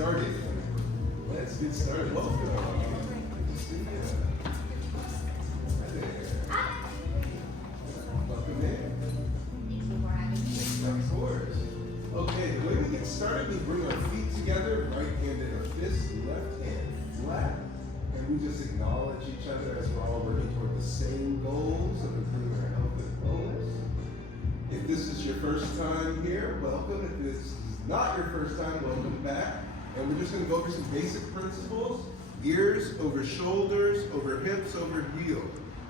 started. Let's get started. Welcome. Good to see you. Hi there. Welcome in. Thank you for having me. Of course. Okay, the way we get started, we bring our feet together, right hand in a fist, left hand flat, and we just acknowledge each other as we're all working toward the same goals of improving our health and wellness. If this is your first time here, welcome. If this is not your first time, welcome back. And we're just going to go over some basic principles: ears over shoulders, over hips, over heel.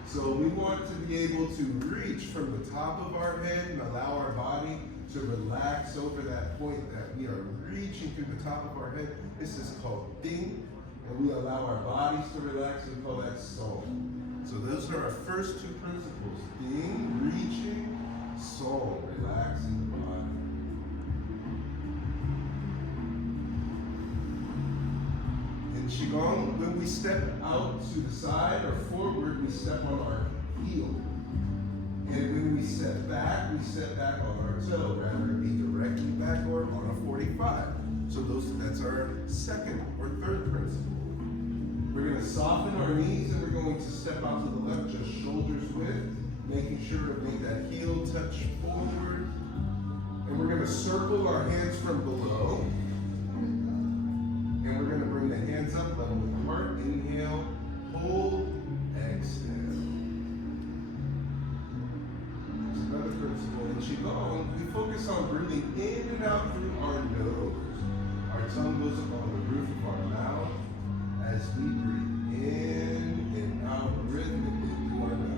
So we want to be able to reach from the top of our head and allow our body to relax over that point that we are reaching through the top of our head. This is called ding, and we allow our bodies to relax, and we call that song. So those are our first two principles: ding, reaching, song, relaxing the body. In Qigong, when we step out to the side or forward, we step on our heel. And when we step back on our toe, rather than be directly back or on a 45. So that's our second or third principle. We're going to soften our knees and we're going to step out to the left, just shoulders width, making sure to make that heel touch forward. And we're going to circle our hands from below. And we're going to bring the hands up level with the heart. Inhale, hold, exhale. There's another principle in Qigong. We focus on breathing in and out through our nose. Our tongue goes up on the roof of our mouth as we breathe in and out rhythmically through our nose.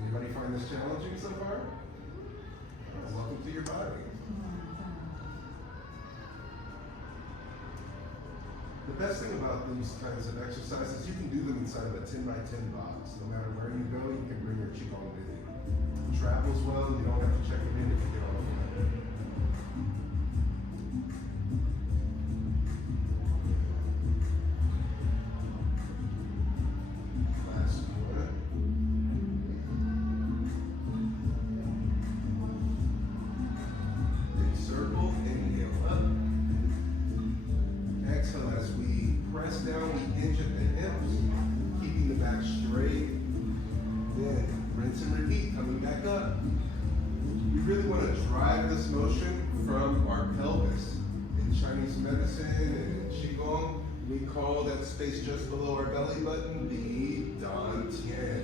Anybody find this challenging so far? Welcome to your body. The best thing about these kinds of exercises, you can do them inside of a 10 by 10 box. No matter where you go, you can bring your Qigong with you. It travels well, you don't have to check it in if you get on the way. Space just below our belly button, the dantian.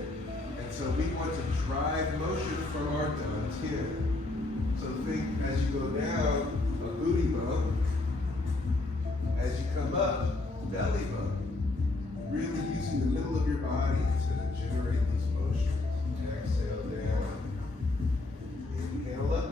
And so we want to drive motion from our dantian. So think as you go down, a booty bump. As you come up, belly bump. Really using the middle of your body to generate these motions. Exhale down. Inhale up.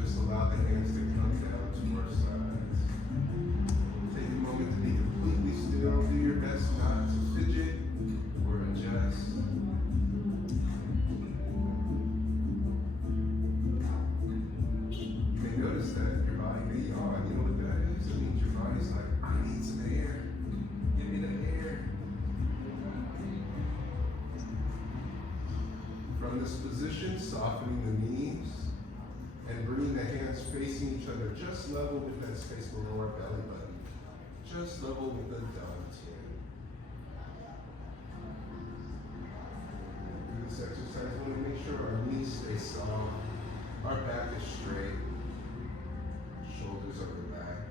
Just allow the hands to come down to our sides. Take a moment to be completely still. Do your best not to fidget or adjust. You may notice that your body may yawn. You know what that is? It means your body's like, I need some air. Give me the air. From this position, softening the knees. And bringing the hands facing each other, just level with that space below our belly button. just level with the Daoist. Do this exercise, we want to make sure our knees stay soft, our back is straight, shoulders are relaxed.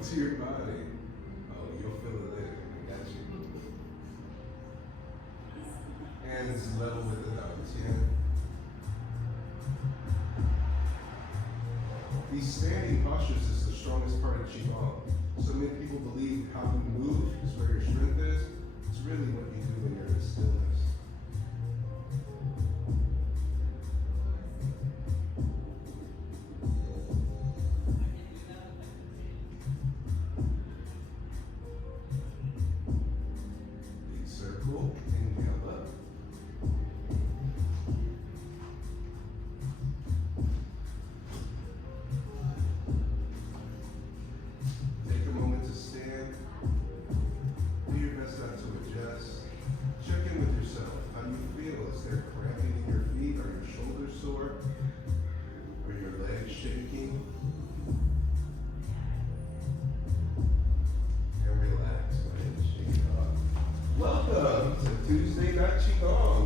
To your body. Oh, you'll feel it later. I got you. Hands level with the Daoist. These standing postures is the strongest part of Qigong. So many people believe how you move is where your strength is. It's really what you do when you're in stillness.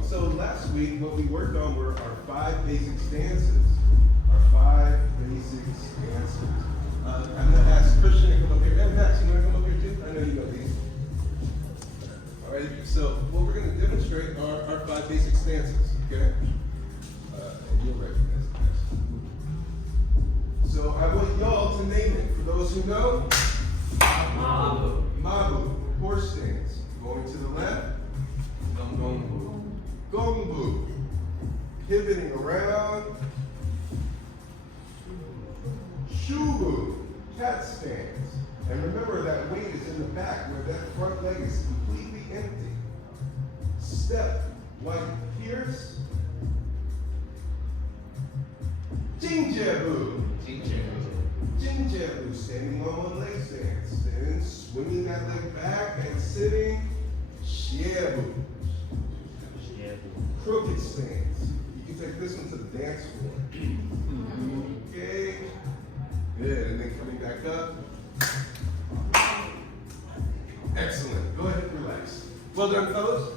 So last week, what we worked on were our 5 basic stances. Our 5 basic stances. I'm going to ask Christian to come up here. And Max, you want to come up here too? I know you know these. All right, so what we're going to demonstrate are our 5 basic stances, okay? And you'll recognize this. So I want y'all to name it. For those who know, Mabu. Mabu, horse stance. Going to the left, Gongbu. Gongbu, pivoting around. Shubu, cat stance. And remember that weight is in the back where that front leg is completely empty. Step, like Pierce. Jingjabu. Jingjabu, standing on one leg stance. Then swinging that leg back and sitting. Shiabu. Crooked stance. You can take this one to the dance floor. Okay. Good. And then Well done, fellas.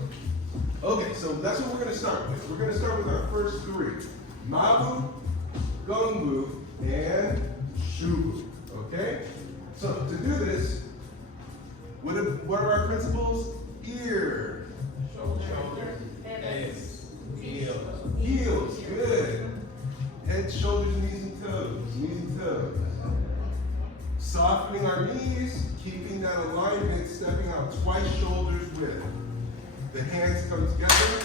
Okay, so that's what we're going to start with. We're going to start with our first three. Mabu, Gongbu, and Shubu. Okay? So to do this, what are our principles? Ear. Shoulders. Heads. Heels. Heels. Good. Head, shoulders, knees, and toes. Knees and toes. Softening our knees, keeping that alignment, stepping out twice shoulders width. The hands come together,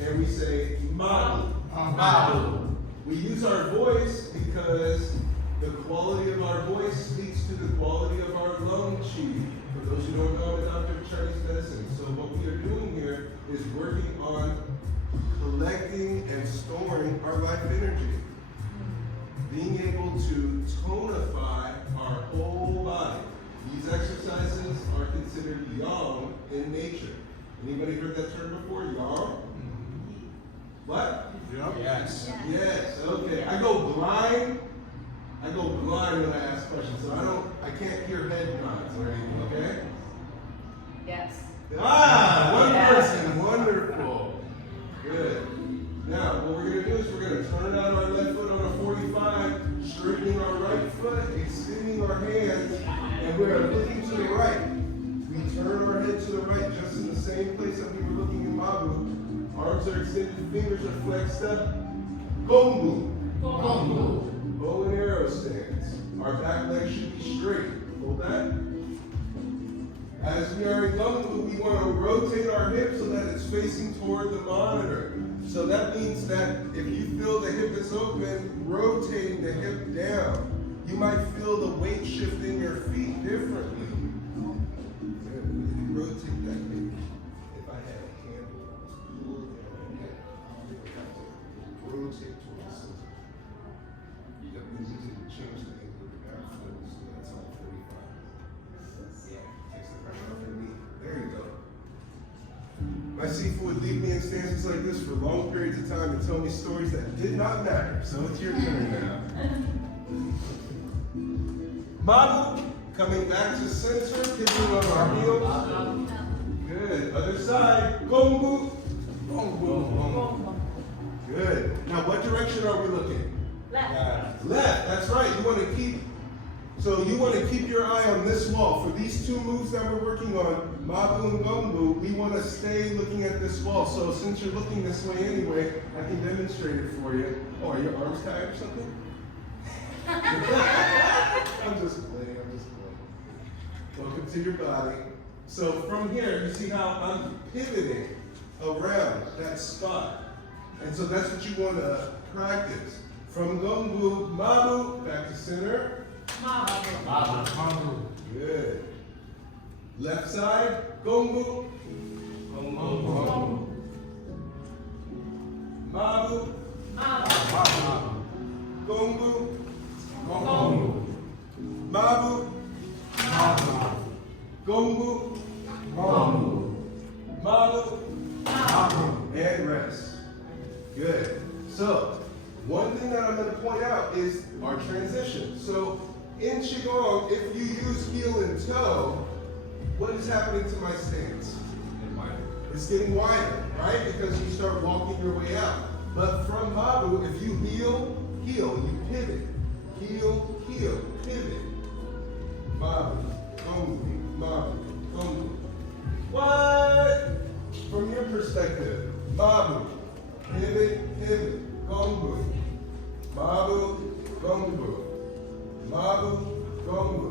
and we say Mabu. Mabu. We use our voice because the quality of our voice speaks to the quality of our lung qi. For those who don't know, I'm a doctor of Chinese medicine. So what we are doing here is working on collecting and storing our life energy. Being able to tonify our whole body. These exercises are considered yang in nature. Anybody heard that term before? Yang? What? Yes. Yes, okay. I go blind when I ask questions, so I can't hear head nods or anything, okay? Yes. One Yes. person, wonderful. Good. Now, what we're going to do is we're going to turn out our left foot on a 45, straightening our right foot, extending our hands, and we're looking to the right. We turn our head to the right, just in the same place that we were looking in Mabu. Arms are extended, fingers are flexed up. Gongbu. Gongbu. Bow and arrow stance. Our back leg should be straight. Hold that. As we are in Gongbu, we want to rotate our hip so that it's facing toward the monitor. So that means that if you feel the hip is open, rotating the hip down. You might feel the weight shift in your feet differently. Rotate that hip. If I had a handle, pull down my head. Rotate towards the center. That means you can change the angle of the back foot, so that's all 45. Yeah, takes the pressure off your knee. There you go. My Sifu would leave me in stances like this for long periods of time and tell me stories that did not matter. So it's your turn now. Mabu, coming back to center, pivoting on our heels. Good. Other side. Gongbu. Gongbu. Good. Now, what direction are we looking? Left. Left. That's right. You want to keep your eye on this wall. For these two moves that we're working on, Mabu and Gongbu, we want to stay looking at this wall. So since you're looking this way anyway, I can demonstrate it for you. Oh, are your arms tired or something? I'm just playing. Welcome to your body. So from here, you see how I'm pivoting around that spot. And so that's what you want to practice. From Gongbu, Mabu, back to center. Mabu. Good. Left side, Gongbu. Gongbu. Mabu. Gongbu. Gongbu. Mabu. Gongbu. Mabu. And rest. Good. So, one thing that I'm going to point out is our transition. So, in Qigong, if you use heel and toe, what is happening to my stance? It's getting wider, right? Because you start walking your way out. But from Mabu, if you heel, you pivot. Heel, pivot. Mabu, Gongbu, Mabu, Gongbu. What? From your perspective, Mabu, pivot, Gongbu. Mabu, Gongbu. Mabu, Gongbu.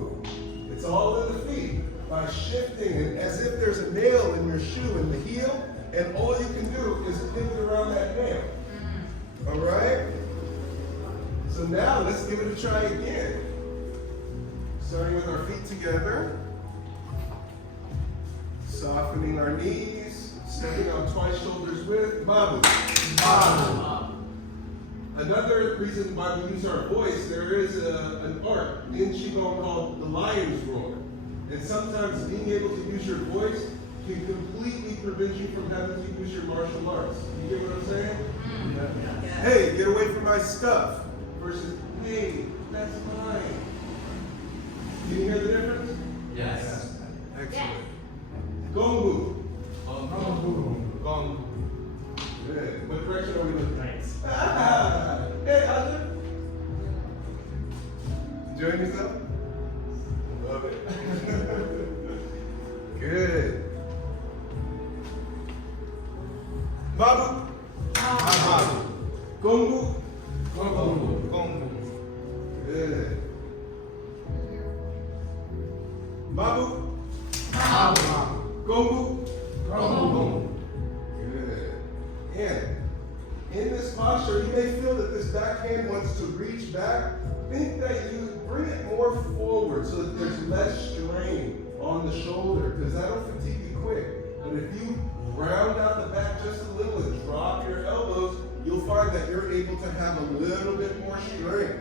It's all in the feet. By shifting it as if there's a nail in your shoe in the heel, and all you can do is pivot around that nail. All right? So now let's give it a try again. Starting with our feet together. Softening our knees. Stepping out twice shoulders width. Mabu. Another reason why we use our voice, there is an art in Qigong called the lion's roar. And sometimes being able to use your voice can completely prevent you from having to use your martial arts. You get what I'm saying? Yeah. Hey, get away from my stuff. Versus, hey, that's mine. Do you hear the difference? Yes. Excellent. Gongbu. Gong. Good. What direction are we looking? Nice. Hey, Audrey. Enjoying yourself? Love it. Good. Mabu. Mabu. Gongbu. Gong. Good. Mabu. Gongbu. Good. And in this posture, you may feel that this backhand wants to reach back. Think that you bring it more forward so that there's less strain on the shoulder, because that'll fatigue you quick. But if you round out the back just a little and drop your elbows, you'll find that you're able to have a little bit more strength.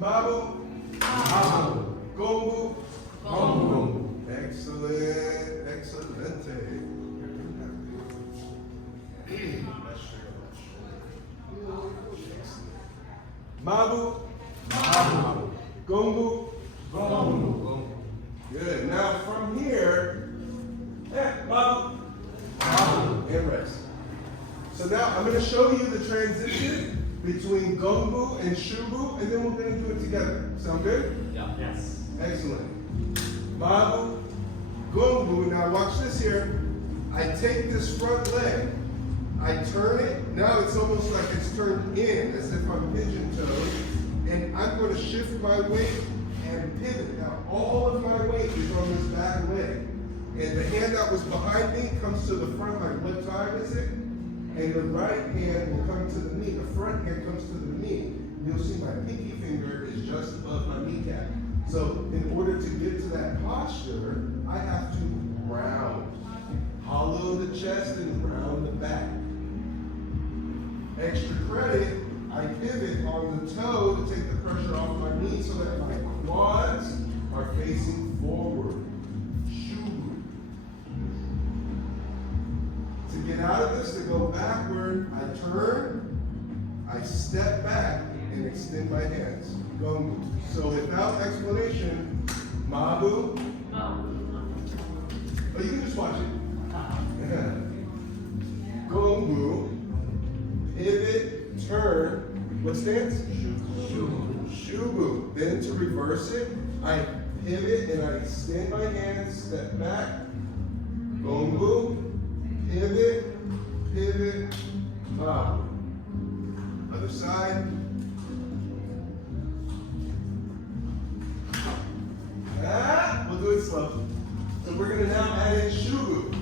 Mabu. Gongbu. Excellent. Excelente. Mabu. Gongbu. Good. Now from here, Mabu. And rest. So now I'm going to show you the transition between Gongbu and Shubu, and then we're going to do it together. Sound good? Yeah. Yes. Excellent. Mabu. Gongbu. Now watch this here. I take this front leg. I turn it. Now it's almost like it's turned in, as if I'm pigeon-toed. And I'm going to shift my weight and pivot. Now all of my weight is on this back leg. And the hand that was behind me comes to the front, like what time is it? And the right hand will come to the knee. The front hand comes to the knee. You'll see my pinky finger is just above my kneecap. So in order to get to that posture, I have to round. Hollow the chest and round the back. Extra credit, I pivot on the toe to take the pressure off my knee so that my quads are facing forward. Shubu. To get out of this, to go backward, I turn, I step back, and extend my hands. Gongbu. So without explanation, Mabu. Oh, you can just watch it. Yeah. Gongbu. Pivot, turn. What stance? Shubu. Then to reverse it, I pivot and I extend my hands, step back. Gongbu. Pivot, pivot, Mabu. Other side. We'll do it slow. So we're going to now add in Shubu.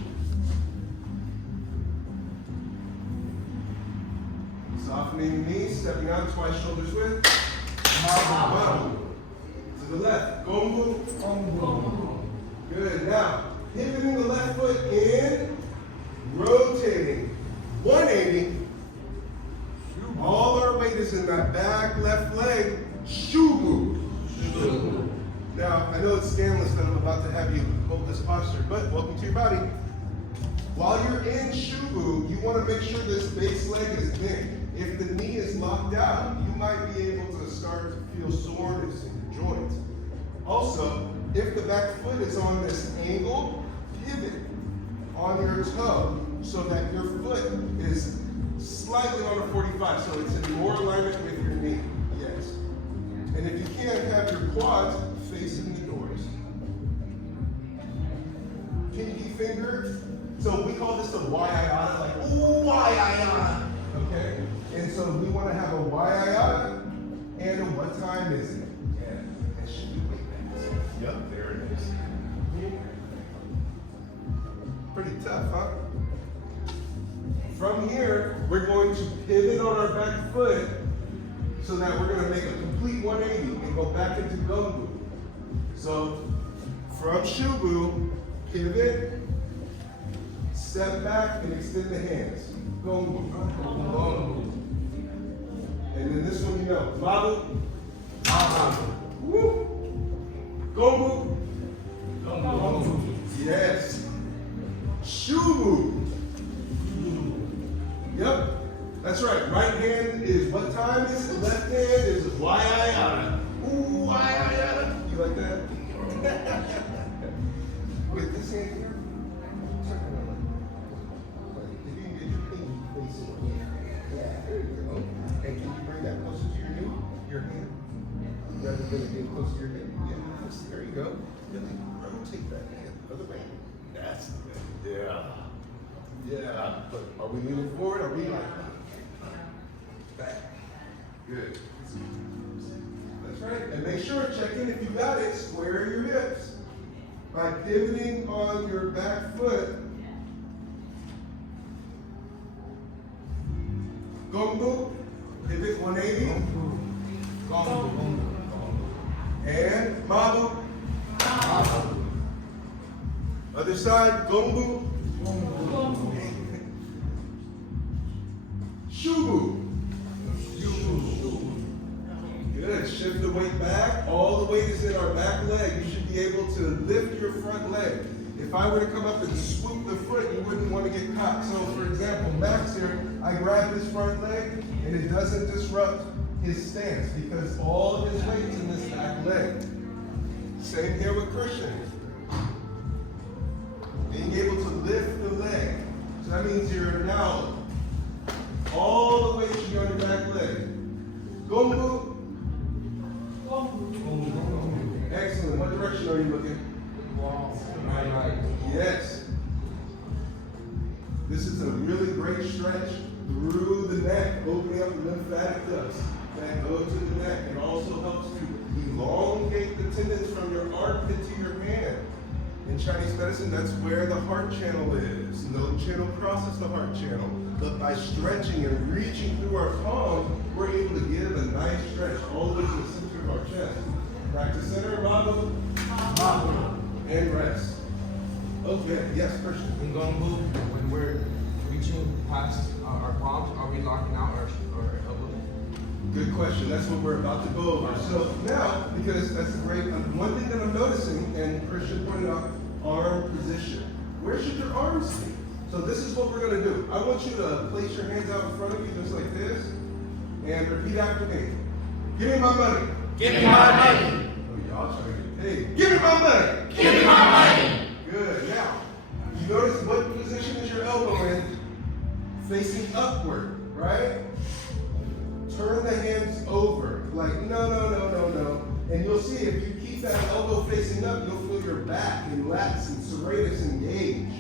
Softening the knees, stepping out twice, shoulders width. Mabu. To the left. Gongbu. Good. Now, pivoting the left foot in, rotating. 180. All our weight is in that back left leg. Shubu. Now, I know it's scandalous that I'm about to have you hold this posture, but welcome to your body. While you're in Shubu, you want to make sure this base leg is bent. If the knee is locked out, you might be able to start to feel soreness in your joints. Also, if the back foot is on this angle, pivot on your toe so that your foot is slightly on a 45, so it's in more alignment with your knee. Yes. And if you can't, have your quads facing the doors. Pinky finger. So we call this a Y-iota, like, ooh, Y-iota. Okay? And so we want to have a Y-iota and a what time is it? Yeah, that should be way back. Yep, there it is. Pretty tough, huh? From here, we're going to pivot on our back foot so that we're going to make a complete 180 and go back into Gongbu. So from Shubu, pivot, step back, and extend the hands. Gongbu. Gongbu. And then this one you know. Mabu. Woo. Gongbu. Gongbu. Yes. Shubu. Yep. That's right. Right hand is what time is it? Left hand is Y-iota. Ooh, Y-iota. You like that? With this hand here. you're going to get close to your hip. Yes, there you go. Really rotate that hand the other way. That's good. Yeah. But are we leaning forward? Are we like back? Good. That's right. And make sure, check in if you got it. Square your hips. By pivoting on your back foot. Gongbu. Pivot 180. Gongbu. And Mabu. Other side. Gongbu. Shubu. Good. Shift the weight back. All the weight is in our back leg. You should be able to lift your front leg. If I were to come up and swoop the foot, you wouldn't want to get caught. So, for example, Max here, I grab his front leg, and it doesn't disrupt his stance because all of his weight is in this back leg. Same here with Christian. Being able to lift the leg. So that means you're now all the weight should be on your back leg. Gongbu. Excellent. What direction are you looking? Right. Yes. This is a really great stretch through the neck, opening up the lymphatic ducts that go to the neck. It also helps to elongate the tendons from your armpit to your hand. In Chinese medicine, that's where the heart channel is. No channel crosses the heart channel. But by stretching and reaching through our palm, we're able to give a nice stretch all the way to the center of our chest. Back to center, Mabu. And rest. Okay, yes, Christian. In Gongbu, when we're reaching past our palms, are we locking out our elbows? Good question. That's what we're about to go over. So now, because that's a great, one thing that I'm noticing, and Christian pointed out, arm position. Where should your arms be? So this is what we're going to do. I want you to place your hands out in front of you just like this, and repeat after me. Give me my money. Give me my money. Oh, y'all trying to get paid. Give me my money. Give me my money. Good. Now, you notice what position is your elbow in? Facing upward, right? Turn the hands over. Like, no. And you'll see if you keep that elbow facing up, you'll feel your back and lats and serratus engaged.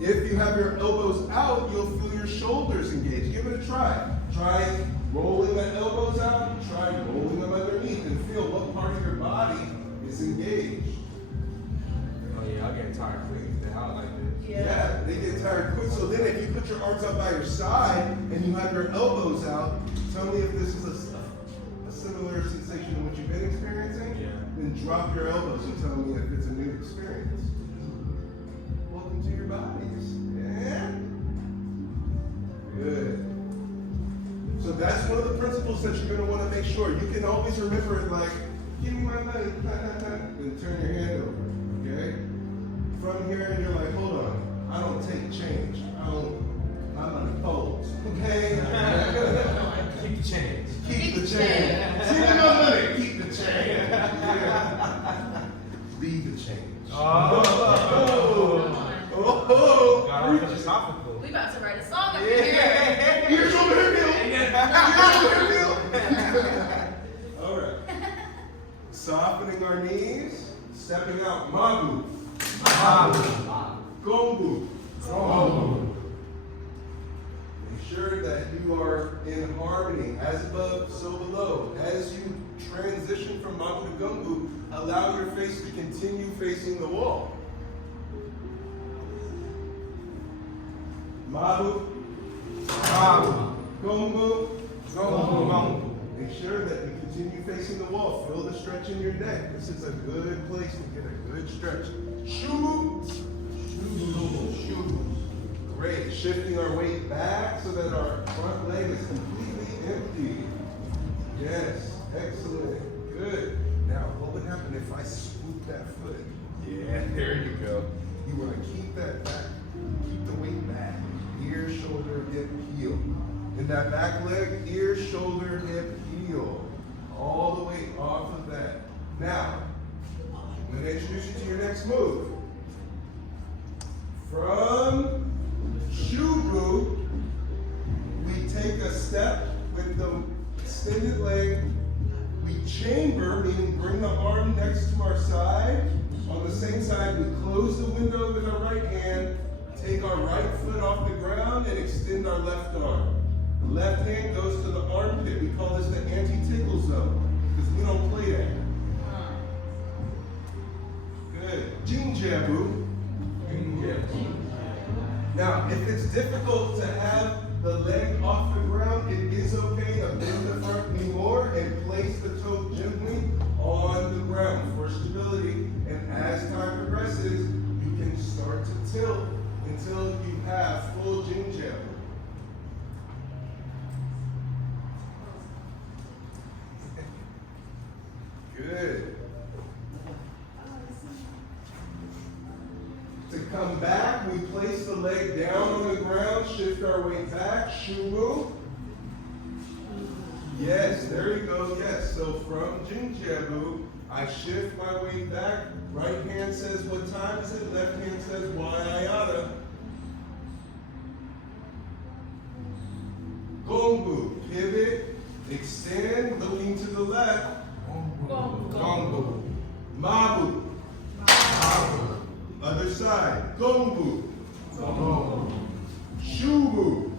If you have your elbows out, you'll feel your shoulders engaged. Give it a try. Try rolling the elbows out. Try rolling them underneath and feel what part of your body is engaged. Oh yeah, I'm getting tired quick. They're out like this. Yeah, they get tired quick. So then if you put your arms out by your side and you have your elbows out, tell me if this is a similar sensation to what you've been experiencing. Yeah. Then drop your elbows and tell me if it's a new experience. Welcome to your bodies. Yeah. Good. So that's one of the principles that you're going to want to make sure. You can always remember it like, give me my money, then turn your hand over, okay? From here, you're like, hold on, I don't take change. I'm on the poles, okay? Keep the change. Keep the change. See me my money, keep the change. Yeah. Be the change. Oh. Got philosophical. We about to write a song up here. Here's your hair All right. Softening our knees, stepping out. Mabu. Gongbu. Make sure that you are in harmony, as above, so below. As you transition from Mabu to Gongbu, allow your face to continue facing the wall. Mabu. Gongbu. Make sure that you continue facing the wall. Feel the stretch in your neck. This is a good place to get a good stretch. Shubu. Great. Shifting our weight back so that our front leg is completely empty. Yes. Excellent. Good. Now, what would happen if I swoop that foot? Yeah, there you go. You want to keep that back. Keep the weight back. Ear, shoulder, hip, heel. In that back leg, ear, shoulder, hip, heel. All the way off of that. Now, I'm going to introduce you to your next move. From Shubu, we take a step with the extended leg. We side, we close the window with our right hand, take our right foot off the ground, and extend our left arm. The left hand goes to the armpit. We call this the anti-tickle zone, because we don't play that. Good. Jing Jabu. Now, if it's difficult to have the leg off the ground, it is okay to bend the front knee more and place the toe gently on the ground for stability. And as time progresses, you can start to tilt until you have full Jing Jabu. Good. To come back, we place the leg down on the ground, shift our weight back, shubu. Yes, there you go, yes. So from Jing Jabu, I shift my weight back. Right hand says what time is it, left hand says why ayana. Gongbu, pivot, extend, looking to the left. Gongbu. Mabu. Other side. Gongbu. Shubu.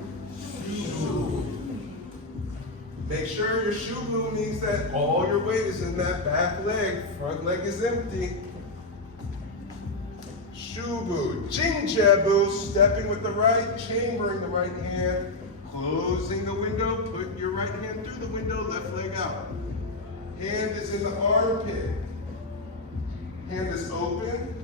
Make sure your shubu means that all your weight is in that back leg. Front leg is empty. Shubu. Jing Jabu. Stepping with the right, chambering the right hand, closing the window. Put your right hand through the window, left leg out. Hand is in the armpit. Hand is open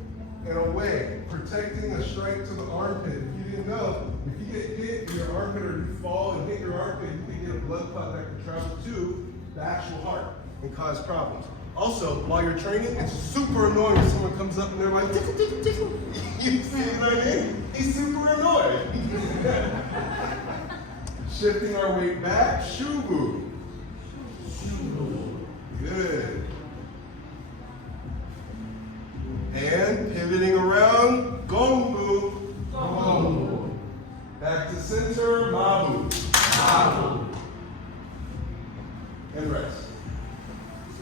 and away, protecting the strength to the armpit. If you didn't know, if you get hit in your armpit or you fall and hit your armpit, you can get a blood clot that can travel to the actual heart and cause problems. Also, while you're training, it's super annoying when someone comes up and they're like, tickle, tickle, tickle. You see what I mean? He's super annoyed. Shifting our weight back, shubu. Good. And pivoting around, gongbu. Gongbu. Back to center, mabu. Mabu. And rest.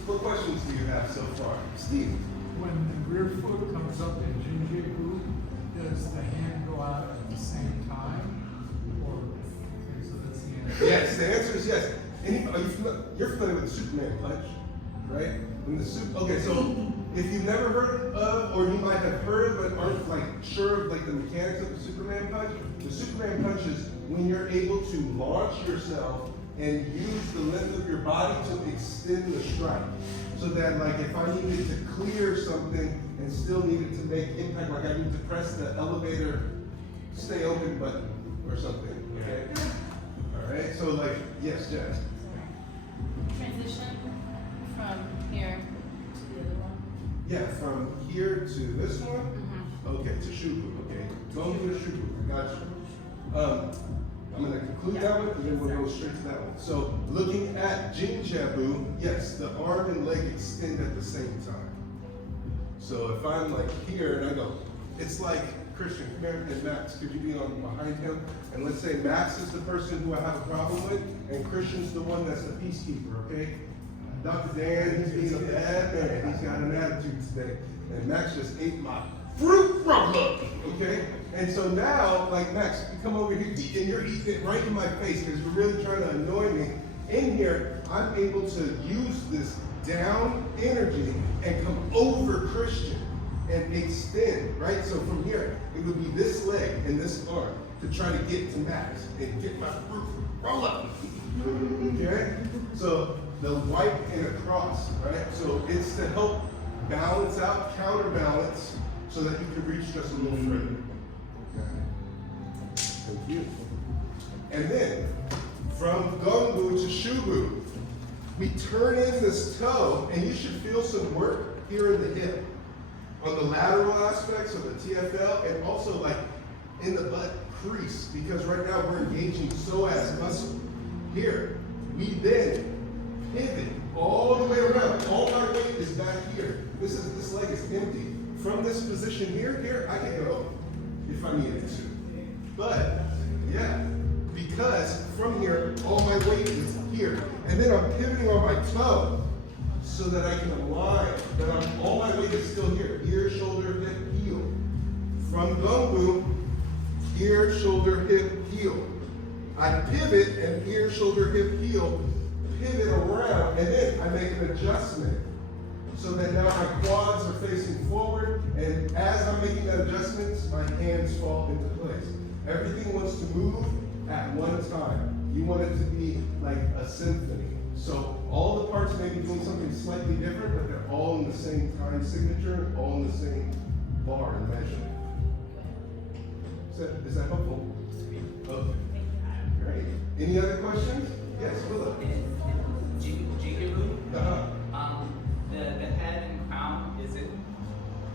What questions do you have so far? Steve? When the rear foot comes up in Jing Jabu, does the hand go out at the same time? Or, okay, so that's the answer. Yes, the answer is yes. You're familiar with the Superman punch, right? Okay, so if you've never heard of, or you might have heard but aren't like sure of like the mechanics of the Superman punch, the Superman punch is when you're able to launch yourself and use the length of your body to extend the strike. So that like if I needed to clear something and still needed to make impact, like I need to press the elevator stay open button or something, okay? All right, so like, yes, Jess. Transition from here to the other one. Yeah, from here to this one? Okay, to Shubu, okay. Going to Shubu, I got you. I'm gonna conclude that one, and then we'll go straight to that one. So, looking at Jing Jabu, yes, the arm and leg extend at the same time. So if I'm like here and I go, it's like, Christian, come here, and Max, could you be on behind him? And let's say Max is the person who I have a problem with, and Christian's the one that's the peacekeeper, okay? Dr. Dan, he's being a bad man. He's got an attitude today. And Max just ate my fruit roll-up, okay? And so now, like, Max, you come over here, and you're eating it right in my face because you're really trying to annoy me. In here, I'm able to use this down energy and come over Christian and extend, right? So from here, it would be this leg and this arm to try to get to Max and get my fruit roll-up, okay? So the wipe and across, right? So it's to help balance out, counterbalance, so that you can reach just a little further. Okay. Thank you. And then, from Gongbu to Shubu, we turn in this toe, and you should feel some work here in the hip. On the lateral aspects of the TFL, and also like in the butt crease, because right now we're engaging psoas muscle. Here, we then pivot all the way around. All my weight is back here. This leg is empty. From this position here, I can go if I needed to. But, yeah, because from here, all my weight is here. And then I'm pivoting on my toe. so that I can align, that I'm, all my weight is still here. Ear, shoulder, hip, heel. From Gongbu, ear, shoulder, hip, heel. I pivot and ear, shoulder, hip, heel, pivot around, and then I make an adjustment. So that now my quads are facing forward, and as I'm making that adjustment, my hands fall into place. Everything wants to move at one time. You want it to be like a symphony. So all the parts may be doing something slightly different, but they're all in the same time signature, all in the same bar and measure. Is that helpful? Okay. Great. Any other questions? Yes, Philip. Jigaboo? Uh-huh. The head and crown, is it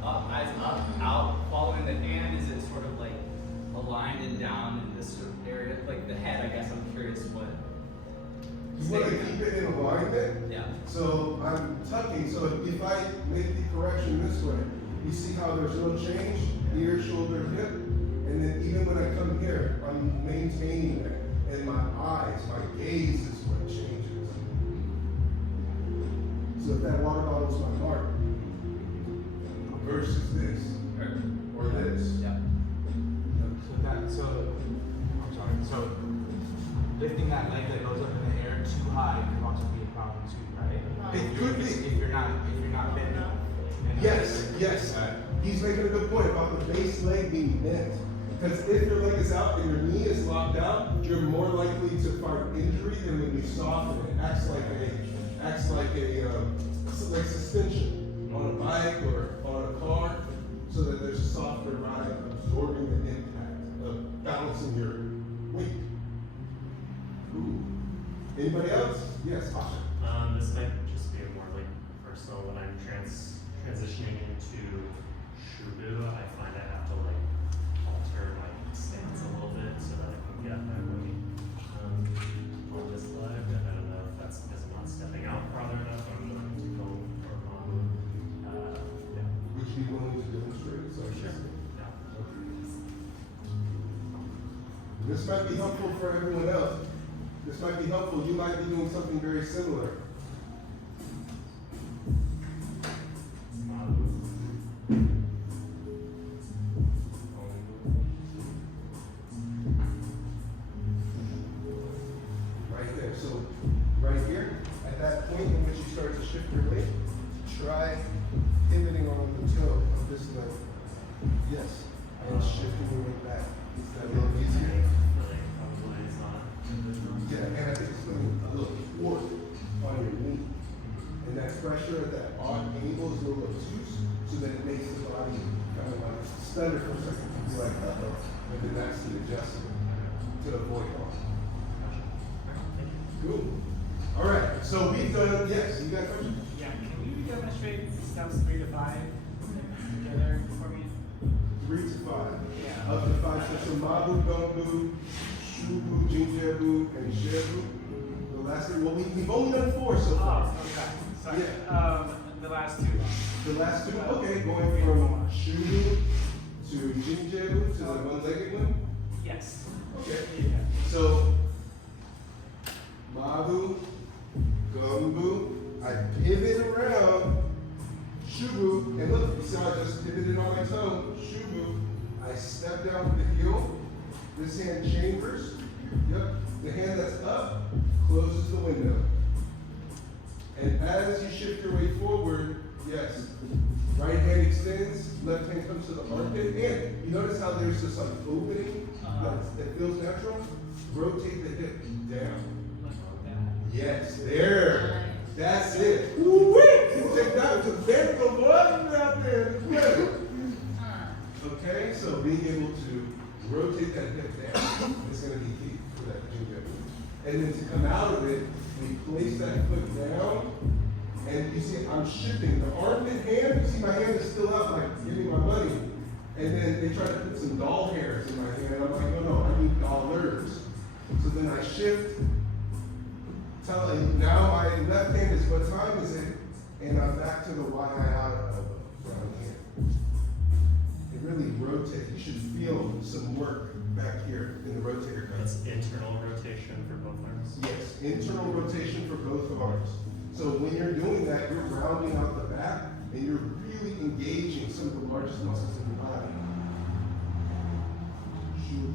up, eyes up, out, following the hand? Is it sort of like aligned and down in this sort of area? Like the head, I guess I'm curious what. You want to keep it in alignment? Yeah. So I'm tucking, so if I make the correction this way, you see how there's no change? Ear, shoulder, hip. And then even when I come here, I'm maintaining it. And my eyes, my gaze is what changes. So if that water bottle is my heart versus this, or this. Yeah. So I'm sorry. So lifting that leg that goes up in the air too high could also be a problem too, right? It could be. If you're not bending. Yes. He's making a good point about the base leg being bent. Because if your leg is out and your knee is locked out, you're more likely to find injury than when you soften it. Acts like suspension on a bike or on a car, so that there's a softer ride, absorbing the impact of balancing your weight. Ooh. Anybody else? Yes, Asha. This might just be more like personal. When I'm transitioning into Shubu, I find I have to like alter my stance a little bit so that I can get my weight on this leg. And I don't know if that's because I'm not stepping out farther enough. I'm going to go for yeah. Would you be willing to demonstrate? So Sure. Yeah. This might be helpful for everyone else. This might be helpful. You might be doing something very similar. Right there. So right here, at that point in which you start to shift your weight, try pivoting on the toe of this leg. Yes. And shifting your weight back. Is that a little easier? Probably is not. Yeah, and I think it's putting a little force on your knee. And that pressure at that odd angle is a little obtuse, so that it makes the body kind of like stutter for a second. Be like, uh-oh. And then that's the adjustment to avoid harm. Cool. All right, so we've done, yes, you got a question? Yeah, can you demonstrate steps 3 to 5 together for me? 3 to 5. Yeah. Up to 5 steps. So Mabu, Gongbu, Shubu, Jinjebu, and Shebu. The last three, well, we've only done 4 so far. Oh, okay. Sorry. Yeah. The last 2. The last 2, okay, going from Shubu to Jinjebu to the one-legged one. Yes. Okay. Yeah. So, Mabu, Gongbu, I pivot around, Shubu, and look, you see how I just pivoted on my toe, Shubu, I step down with the heel, this hand chambers, yep, the hand that's up closes the window. And as you shift your weight forward, yes, right hand extends, left hand comes to the armpit, and you notice how there's this like opening that feels natural? Rotate the hip down. Yes, there. That's it. Woo-wee! Take that to bend the blood out there. Okay, so being able to rotate that hip down is going to be key for that gingerbread. And then to come out of it, we place that foot down, and you see I'm shifting. The armpit hand, you see my hand is still out, like giving my money. And then they try to put some doll hairs in my hand. I'm like, no, I need dollars. So then I shift. Now my left hand is, what time is it? And I'm back to the wide iota elbow down here. It really rotates. You should feel some work back here in the rotator cuff. That's internal rotation for both arms. Yes, internal rotation for both arms. So when you're doing that, you're rounding out the back and you're really engaging some of the largest muscles in your body. Shubu.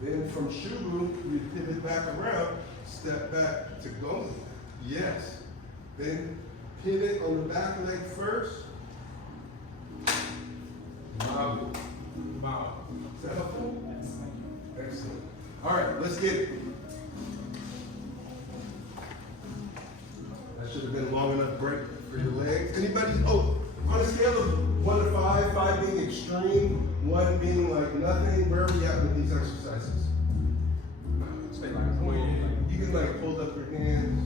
Then from Shubu, you pivot back around, step back to Gonzi. Yes. Then pivot on the back leg first. Mabu. Mabu. Is that helpful? Excellent. All right, let's get it. That should have been long enough break for your legs. Anybody? Oh, on a scale of 1 to 5, 5 being extreme, 1 being like nothing, where are we at with these exercises? Stay like You can like hold up your hands.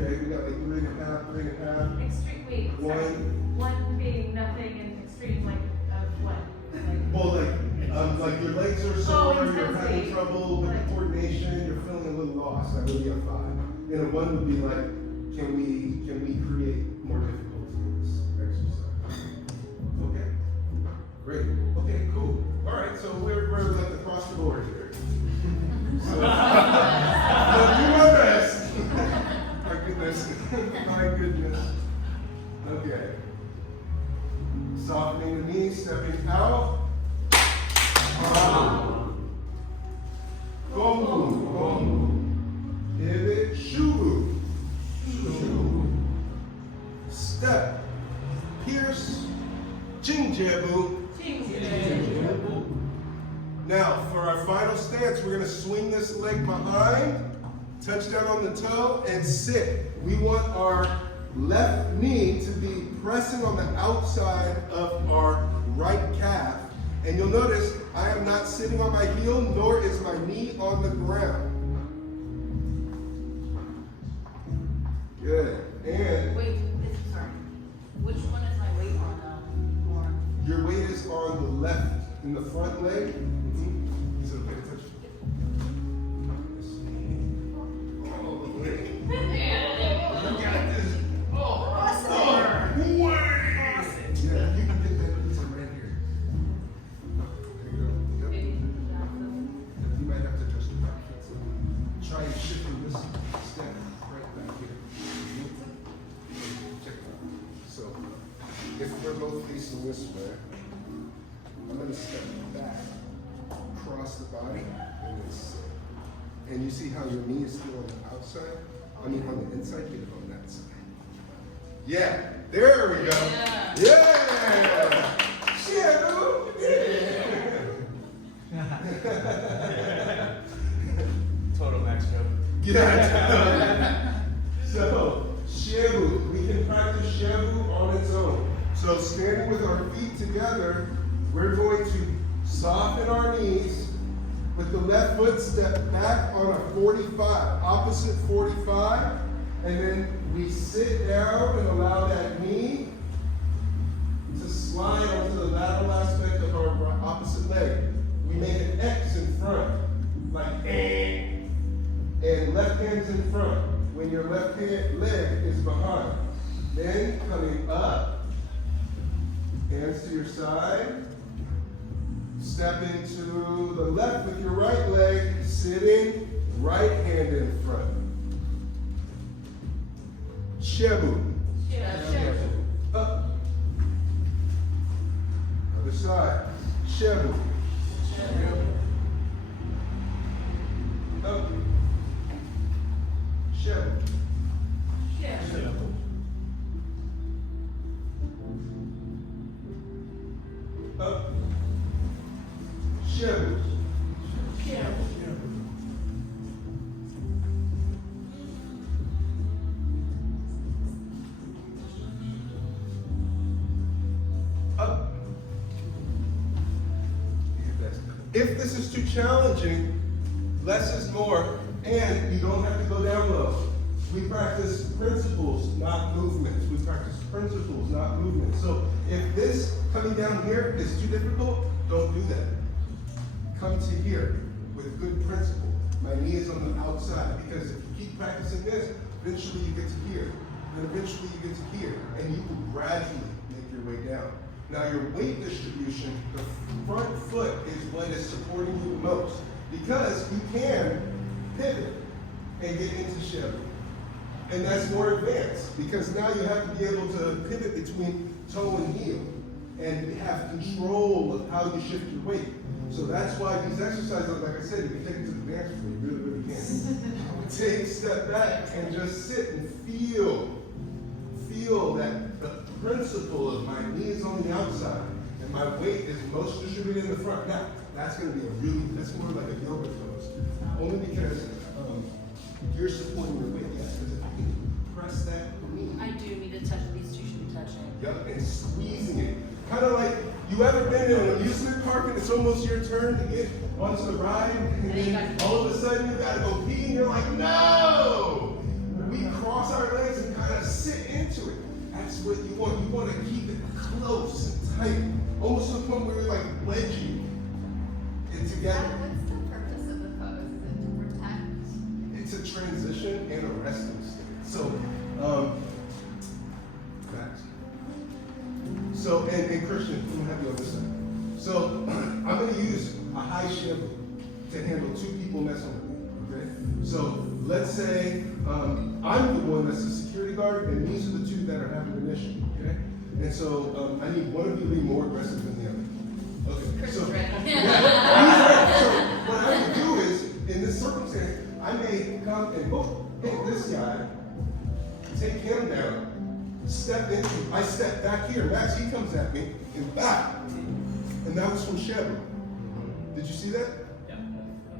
Okay, we got like 3.5, 3.5. Extreme, wait, sorry. One. One being nothing and extreme, like, what? Well, like your legs are sore, you're intensity. having trouble with Like- coordination, you're feeling a little lost. That would be a 5. And a 1 would be like, can we create more difficulty in this exercise? Okay, great. Okay, cool. All right, so we're like across the board here. So, I'll do my best. My goodness. My goodness. Okay. Softening the knees, stepping out. Gongu, gongu. Pivot, shubu. Shubu. Step. Pierce. Jingjebu. Now, for our final stance, we're going to swing this leg behind, touch down on the toe, and sit. We want our left knee to be pressing on the outside of our right calf. And you'll notice I am not sitting on my heel, nor is my knee on the ground. Good. And Wait, sorry. Which one is my weight on now? More? your weight is on the left, in the front leg. So pay attention. All the way. You got this. Way. Yeah, you can get that piece right here. There you go. Yep. Maybe You might have to adjust your back foot. So try shifting this step right back here. Check it out. So if we're both facing this way, I'm going to step back, cross the body, and then sit. And you see how your knee is still on the outside? I mean on the inside, get it on that side. Yeah, there we go. Yeah! Shadow! Total max joke. Yeah. So, Shabu, we can practice Shabu on its own. So standing with our feet together, we're going to soften our knees. With the left foot, step back on a 45, opposite 45, and then we sit down and allow that knee to slide onto the lateral aspect of our opposite leg. We make an X in front, like and left hand's in front when your left hand leg is behind. Then coming up, hands to your side. Step into the left with your right leg, sitting, right hand in front. Shebu. Up. Other side. Shebu. Up. Shebu. Up. Shebu. Up. If this is too challenging, less is more, and you don't have to go down low. We practice principles, not movements. We practice principles, not movements. So if this coming down here is too difficult, don't do that. Come to here with good principle. My knee is on the outside, because if you keep practicing this, eventually you get to here, and eventually you get to here, and you will gradually make your way down. Now your weight distribution, the front foot is what is supporting you the most, because you can pivot and get into Shebu. And that's more advanced because now you have to be able to pivot between toe and heel and have control of how you shift your weight. So that's why these exercises, like I said, you can take it to the dance floor, you really, really can. Take a step back and just sit and feel that the principle of my knee is on the outside and my weight is most distributed in the front. Now, that's going to be that's more like a yoga pose. Only because you're supporting your weight. Yes, because if you can press that knee. I do need to touch, these two should be touching. Yep, and squeezing it. Kind of like, you ever been in an amusement park and it's almost your turn to get onto the ride, and then all of a sudden you gotta go pee and you're like, no! We cross our legs and kind of sit into it. That's what you want. You want to keep it close and tight, almost to the point where you're like wedging it together. What's the purpose of the pose? Is it to protect? It's a transition and a resting state. So, So, and Christian, I'm gonna have you on this side. So, I'm gonna use a high shift to handle two people messing with me, okay? So, let's say I'm the one that's the security guard, and these are the two that are having an issue, okay? And so, I need one of you to be more aggressive than the other. Okay, so, so what I would do is, in this circumstance, I may come and hit this guy, take him down, I step back here. Max, he comes at me and back. And that was from Shebu. Did you see that? Yeah.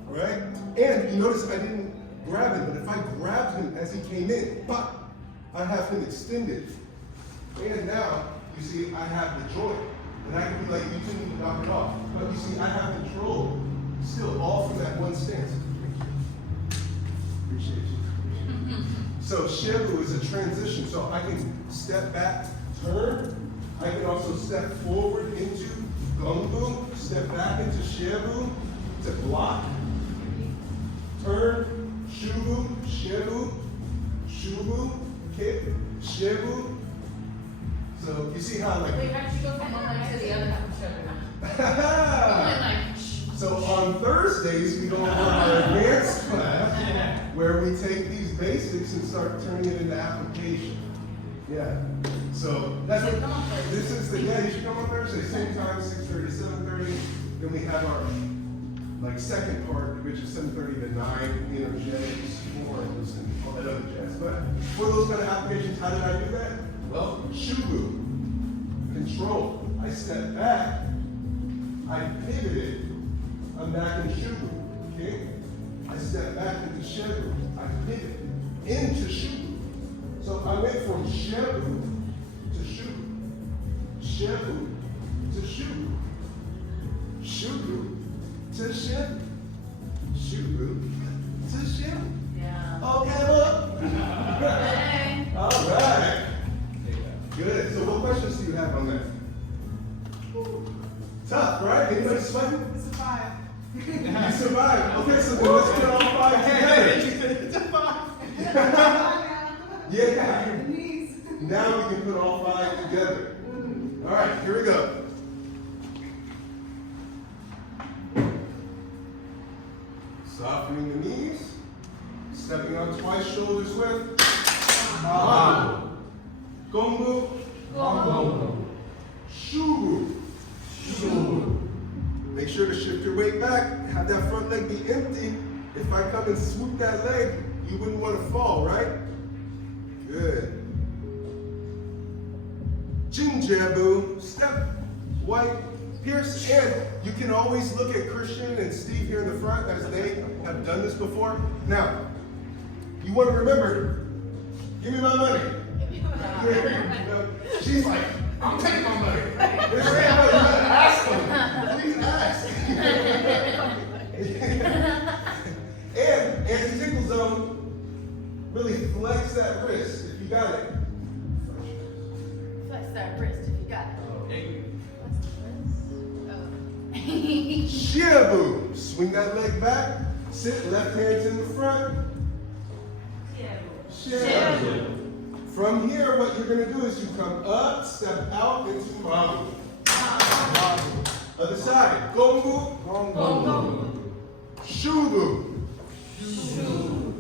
All right? And you notice I didn't grab him, but if I grabbed him as he came in, pop, I have him extended. And now, you see, I have the joint. And I can be like, you two need to knock it off. But you see, I have control still, all from that one stance. Appreciate you. So Shebu is a transition. So I can step back, turn. I can also step forward into Gongu, step back into Shebu to block. Turn, Shubu, Shebu, Shubu, kick, Shebu. So you see how like. Wait, how'd you go from one leg to the other from So on Thursdays, we go over our advanced class where we take these basics and start turning it into application. Yeah. So that's what this is the, yeah, you should come on Thursday, same time, 6:30, 7:30. Then we have our like second part, which is 7:30 to 9, energetics, forms, and all that other jazz. But for those kind of applications, how did I do that? Well, Shubu, control. I step back, I pivoted. I'm back in Shubu, okay? I step back into Shebu. I pivot into Shubu. So I went from Shebu to Shubu. Shebu to Shubu. Shubu to Shebu. Shubu to Shebu. Yeah. Okay, look. Hey. All right. Good. So what questions do you have on that? Tough, right? Anybody sweating? You survived. Okay, so then let's put all 5 together. Yeah. Now we can put all 5 together. All right, here we go. Softening the knees. Stepping up twice, shoulders width. Gongu. Gongu. Shubu. Shubu. Make sure to shift your weight back. Have that front leg be empty. If I come and swoop that leg, you wouldn't want to fall, right? Good. Jinjabu. Step, white, pierce, and you can always look at Christian and Steve here in the front as they have done this before. Now, you want to remember, give me my money. She's like, I'll take my money. They're saying, no, you gotta ask them. Please ask. And anti-tickle zone, really flex that wrist if you got it. Flex that wrist if you got it. Okay. Shiabu. Swing that leg back. Sit, left hand in the front. Shiabu. From here, what you're going to do is you come up, step out into Mabu. Other side. Gongu. Gongu. Shubu. Shubu.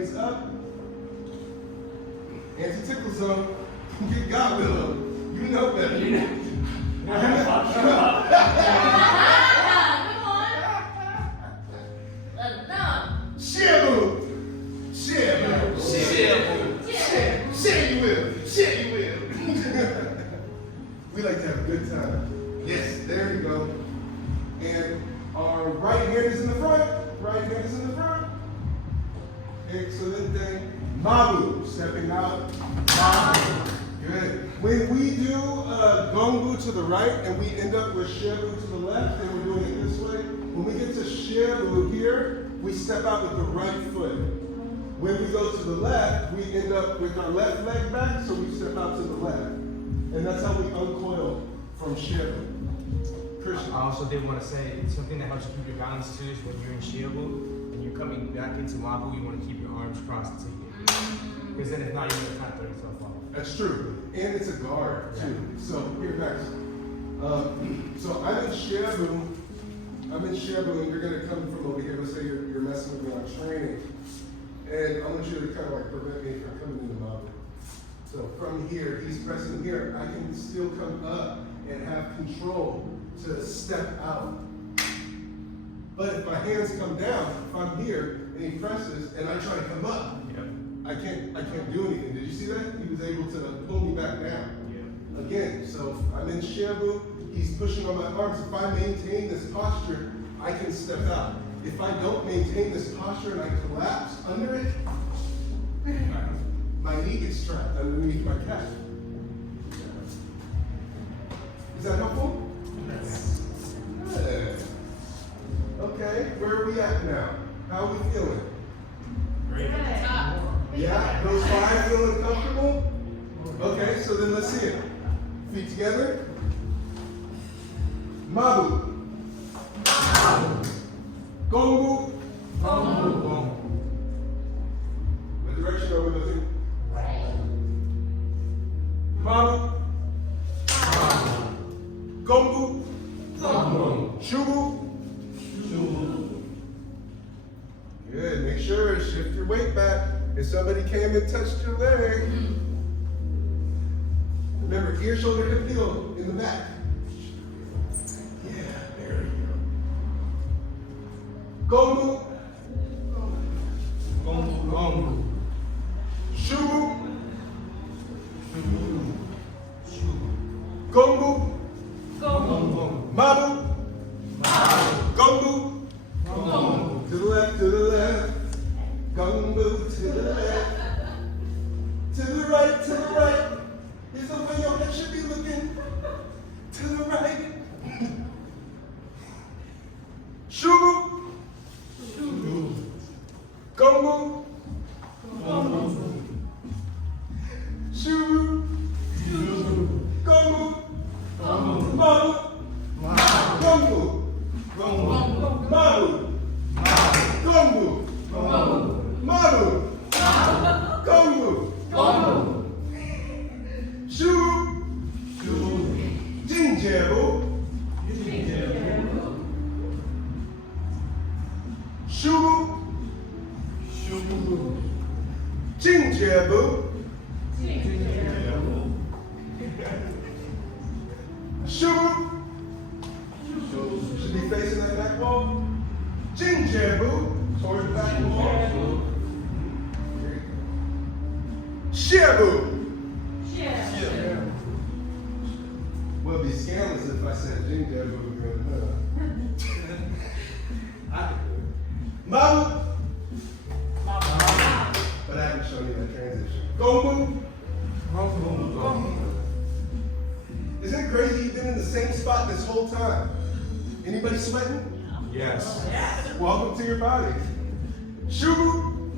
legs up. Anti-tickle zone. You got Willow. You know better. Come on. Let them know. Shabu! Shabu! Share you will! Share you will! We like to have a good time. Yes, there you go. And our right hand is in the front. Right hand is in the front. Excellent thing. Mabu, stepping out. Mabu. Good. When we do Gongbu to the right and we end up with Shabu to the left and we're doing it this way, when we get to Shabu here, we step out with the right foot. When we go to the left, we end up with our left leg back, so we step out to the left. And that's how we uncoil from Shabu. Christian. I also did want to say something that helps you keep your balance too is when you're in Shiabu and you're coming back into Mabu, you want to keep your arms crossed until you get here. Because then if not, you're going to kind of throw yourself off. That's true. And it's a guard too. So here next. So I'm in Shabu. And you're going to come from over here. Let's say you're messing with me on training. And I want you to kind of like prevent me from coming into Mabu. So from here, he's pressing here. I can still come up and have control to step out. But if my hands come down, if I'm here and he presses and I try to come up, I can't do anything. Did you see that? He was able to pull me back down. Yeah. Again, so I'm in Shabu, he's pushing on my arms. If I maintain this posture, I can step out. If I don't maintain this posture and I collapse under it, my knee gets trapped underneath my calf. Is that helpful? Yes. Good. Okay, where are we at now? How are we feeling? Great. Yeah, those five feeling comfortable? Okay, so then let's see it. Feet together. Mabu. Gongbu. Gongbu. What direction are we looking? Mabu. Gongbu. Shubu. Good. Make sure shift your weight back. If somebody came and touched your leg, remember ear, shoulder, hip, heel in the back. Yeah, there you go. Gongbu. Gongbu. Shubu. Gongbu. Mabu. Gongbu. To the left, to the left. Gongbu to the left. To the right, to the right. Is the way your head should be looking. To the right. Shubu. Gongbu. Shubu. Gongbu. Mabu. Gongbu. Mabu. Gongbu. Mabu. Gongbu. Shubu. Jinjabu. Shubu. Jinjabu. Shubu. Should be facing that back wall. Jinjabu. Towards the back wall. There you go. Shabu. Well, it'd be scandalous if I said Jinjabu. I could do it. Mabu. But I haven't shown you that transition. Gongbu. Isn't it crazy you've been in the same spot this whole time? Anybody sweating? Yes. Welcome to your body. Shubu.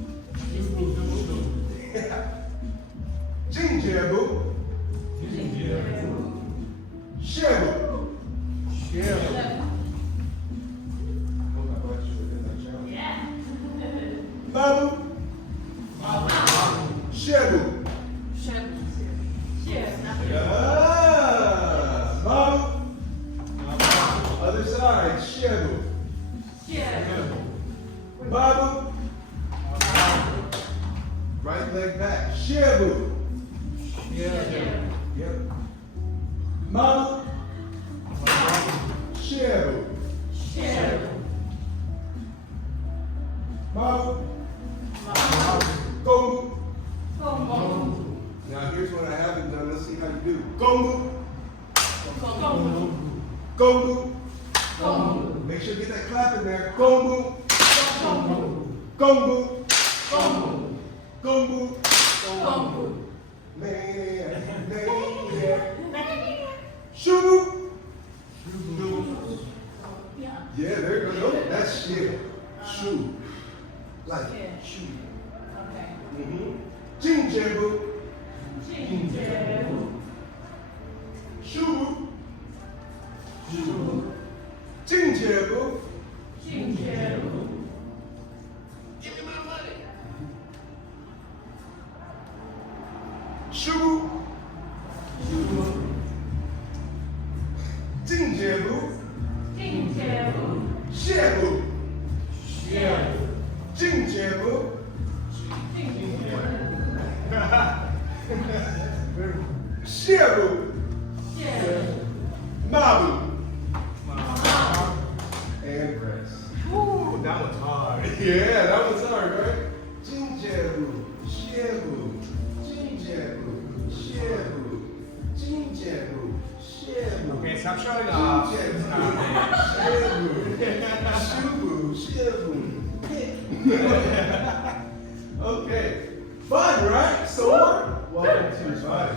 Jinjabu. Shabu. Hope I brought you within that challenge. Mabu. Shabu. Yeah. Mabu. Other side. Shabu. Mabu. Mabu. Shebu. Mabu. Gongu. Now here's what I haven't done. Let's see how you do. Gongu. Gongu. Make sure you get that clap in there. Gongu. Gongu. Gongu. Maniac. Shubu. Yeah, there you go. That's shit. Shu. Like shu. Okay. Jinjebu. Shubu. Jinjebu. Give me my money. Shubu. Jinjebu. Shebu. Jinjebu. Shebu. Mabu. And rest. Ooh, that one's hard. Yeah, that was hard, right? Jinjebu. Shebu. Jinjebu. Shebu. Jinjebu. Shebu. Okay, stop showing off. Okay, fun, right? So welcome to body.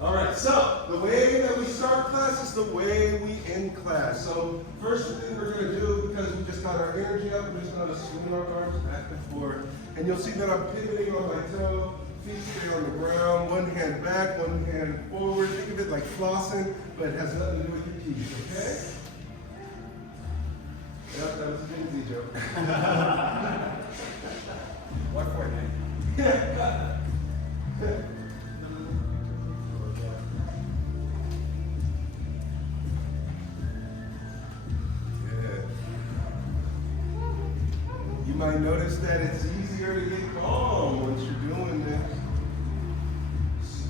All right, so the way that we start class is the way we end class. So first thing we're going to do, because we just got our energy up, we're just going to swing our arms back and forth. And you'll see that I'm pivoting on my toe, feet stay on the ground, one hand back, one hand forward. Think of it like flossing, but it has nothing to do with your teeth, okay? Yep, that was a Gen Z joke. What for, man? You might notice that it's easier to get calm once you're doing this.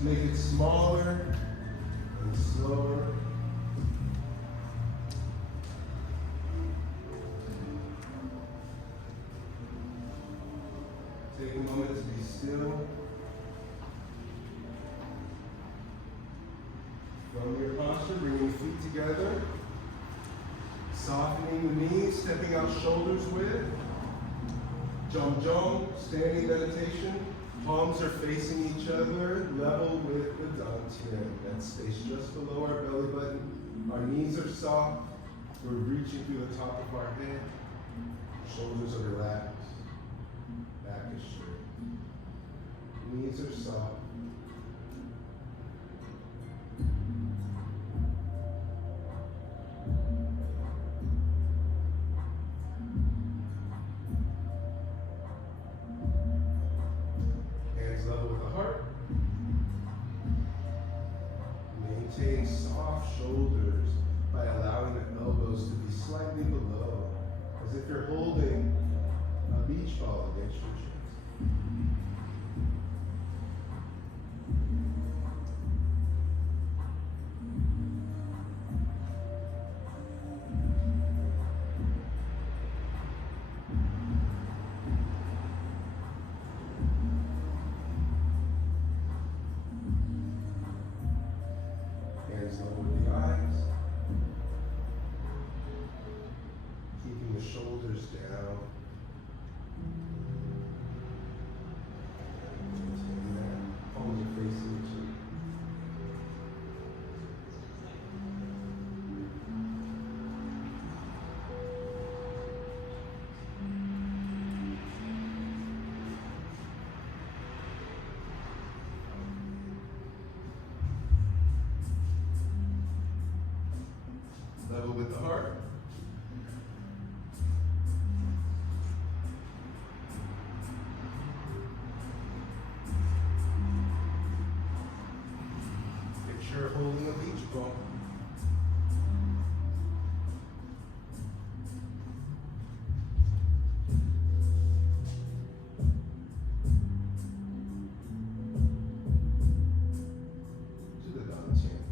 Make it smaller and slower. Take a moment to be still. From your posture, bring your feet together. Softening the knees, stepping out shoulders width. Jom, standing meditation. Palms are facing each other, level with the dantian. That space just below our belly button. Our knees are soft. We're reaching through the top of our head. Shoulders are relaxed. Back is straight. Knees are soft. Hands level with the heart. Maintain soft shoulders by allowing the elbows to be slightly below, as if you're holding a beach ball against your chest. Hands level with the eyes. Keeping the shoulders down. Maintain that. Palms are facing each other. Level with the heart. Picture holding a beach ball. To the dantian.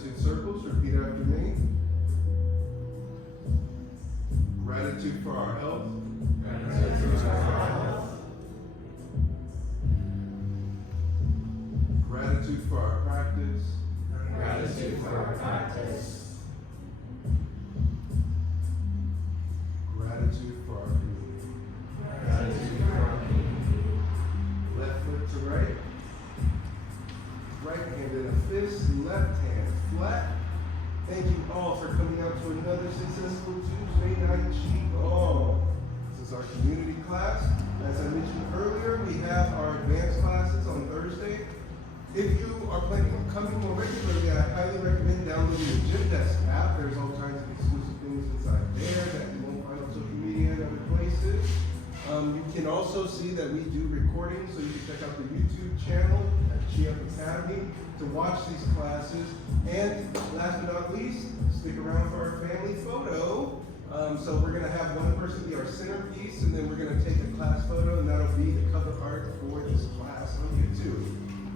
gratitude circles. Repeat after me. Gratitude for our health. Gratitude for our health. Gratitude for our practice. Gratitude for our practice. Gratitude for our community. Gratitude for our community. Left foot to right. Right hand in a fist, left hand flat. Thank you all for coming out to another successful Tuesday night Qigong. This is our community class. As I mentioned earlier, we have our advanced classes on Thursday. If you are planning on coming more regularly, I highly recommend downloading the Gym Desk app. There's all kinds of exclusive things inside there that you won't find on social media and other places. You can also see that we do recordings, so you can check out the YouTube channel at Chi Academy to watch these classes. And last but not least, stick around for our family photo. So we're going to have one person be our centerpiece, and then we're going to take a class photo, and that'll be the cover art for this class on YouTube.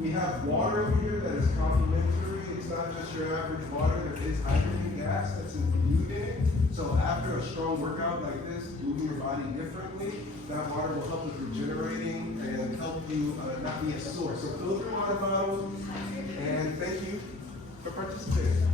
We have water over here that is complimentary. It's not just your average water. There is hydrogen gas that's imbued in it. So after a strong workout like this, moving your body differently, that water will help with regenerating and help you not be a sore. So fill your water bottle, and thank you for participating.